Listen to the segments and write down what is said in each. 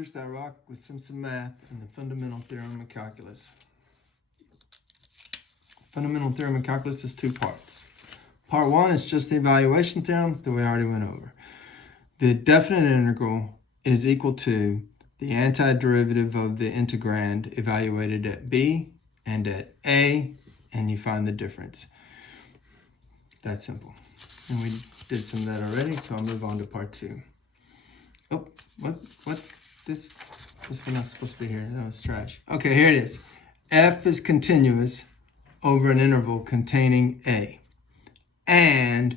Push that rock with some math and the fundamental theorem of calculus. Fundamental theorem of calculus is two parts. Part one is just the evaluation theorem that we already went over. The definite integral is equal to the antiderivative of the integrand evaluated at b and at a, and you find the difference. That's simple. And we did some of that already, so I'll move on to part two. Oh, what? This was not supposed to be here. That was trash. Okay, here it is. F is continuous over an interval containing a. And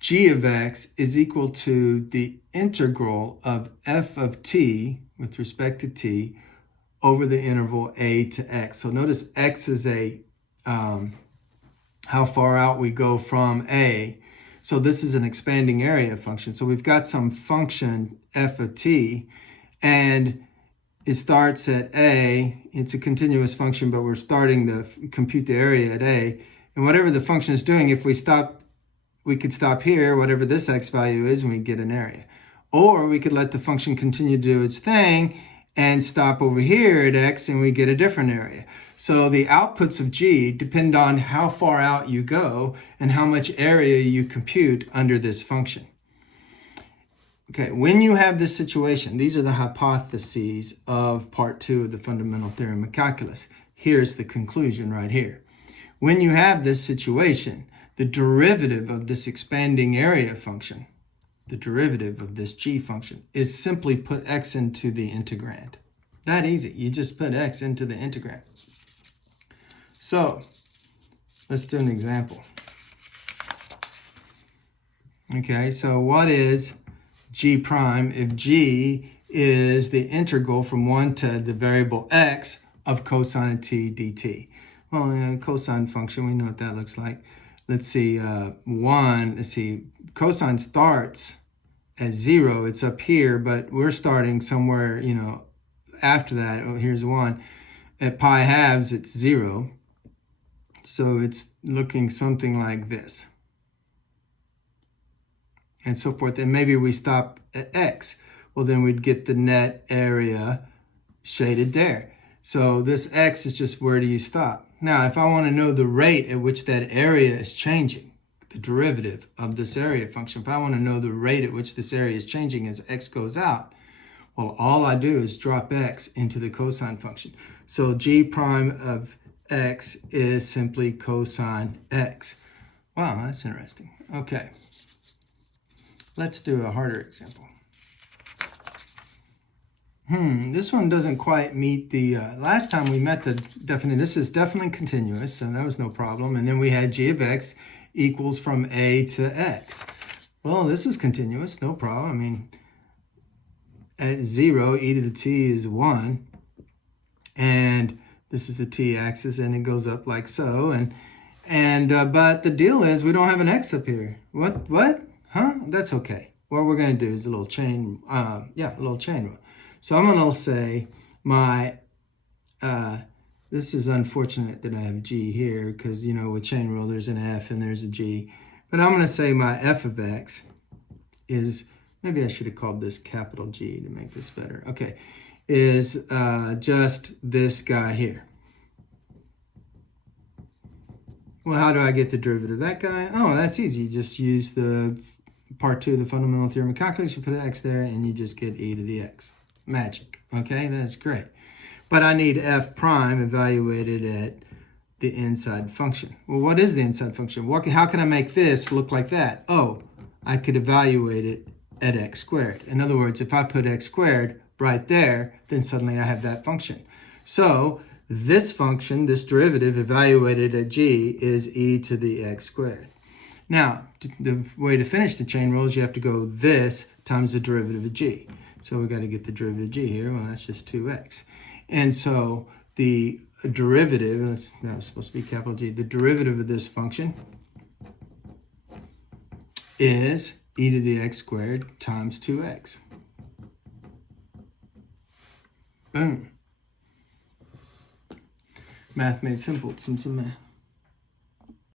g of x is equal to the integral of f of t with respect to t over the interval a to x. So notice x is a how far out we go from a. So this is an expanding area function. So we've got some function f of t, and it starts at a. It's a continuous function, but we're starting to compute the area at a. And whatever the function is doing, if we stop, we could stop here, whatever this x value is, and we get an area. Or we could let the function continue to do its thing and stop over here at x, and we get a different area. So the outputs of g depend on how far out you go and how much area you compute under this function. Okay, when you have this situation, these are the hypotheses of part two of the fundamental theorem of calculus. Here's the conclusion right here. When you have this situation, the derivative of this expanding area function, the derivative of this g function, is simply put x into the integrand. That easy. You just put x into the integrand. So let's do an example. Okay, so what is g prime if g is the integral from 1 to the variable x of cosine of t dt? Well, in a cosine function, we know what that looks like. Let's see, cosine starts at 0. It's up here, but we're starting somewhere, after that. Oh, here's 1. At pi halves, it's 0. So it's looking something like this. And so forth. And maybe we stop at x. Well, then we'd get the net area shaded there. So this x is just where do you stop? Now, if I want to know the rate at which that area is changing, the derivative of this area function, if I want to know the rate at which this area is changing as x goes out, well, all I do is drop x into the cosine function. So g prime of x is simply cosine x. Wow, that's interesting. Okay, let's do a harder example. This one doesn't quite meet the, last time we met the definite, this is definitely continuous, so that was no problem. And then we had g of x equals from a to x. Well, this is continuous, no problem. I mean, at 0, e to the t is 1. And this is the t-axis, and it goes up like so. But the deal is we don't have an x up here. What? Huh? That's okay. What we're going to do is a little chain, a little chain rule. So I'm going to say this is unfortunate that I have g here because, with chain rule, there's an f and there's a g. But I'm going to say my f of x is, maybe I should have called this capital G to make this better. Okay, is just this guy here. Well, how do I get the derivative of that guy? Oh, that's easy. You just use the part two of the fundamental theorem of calculus. You put an x there, and you just get e to the x. Magic. Okay, that's great. But I need f prime evaluated at the inside function. Well, what is the inside function? How can I make this look like that? Oh, I could evaluate it at x squared. In other words, if I put x squared right there, then suddenly I have that function. So this function, this derivative evaluated at g, is e to the x squared. Now, the way to finish the chain rule is you have to go this times the derivative of g. So we got to get the derivative of g here. Well, that's just 2x. And so the derivative, that was supposed to be capital G, the derivative of this function is e to the x squared times 2x. Boom. Math made simple. It's some math.